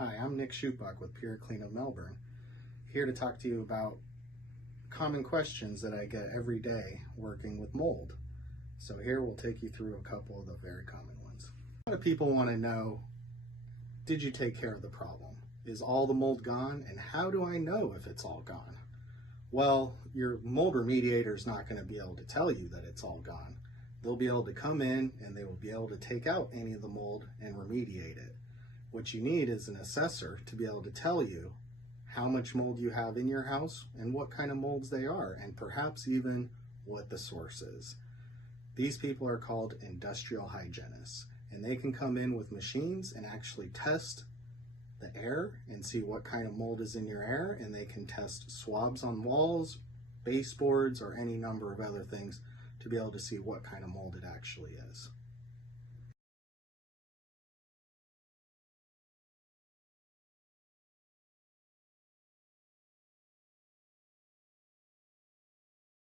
Hi, I'm Nick Schupbach with Pure Clean of Melbourne, here to talk to you about common questions that I get every day working with mold. So here we'll take you through a couple of the very common ones. A lot of people want to know, did you take care of the problem? Is all the mold gone? And how do I know if it's all gone? Well, your mold remediator is not going to be able to tell you that it's all gone. They'll be able to come in and they will be able to take out any of the mold and remediate it. What you need is an assessor to be able to tell you how much mold you have in your house and what kind of molds they are, and perhaps even what the source is. These people are called industrial hygienists, and they can come in with machines and actually test the air and see what kind of mold is in your air, and they can test swabs on walls, baseboards, or any number of other things to be able to see what kind of mold it actually is.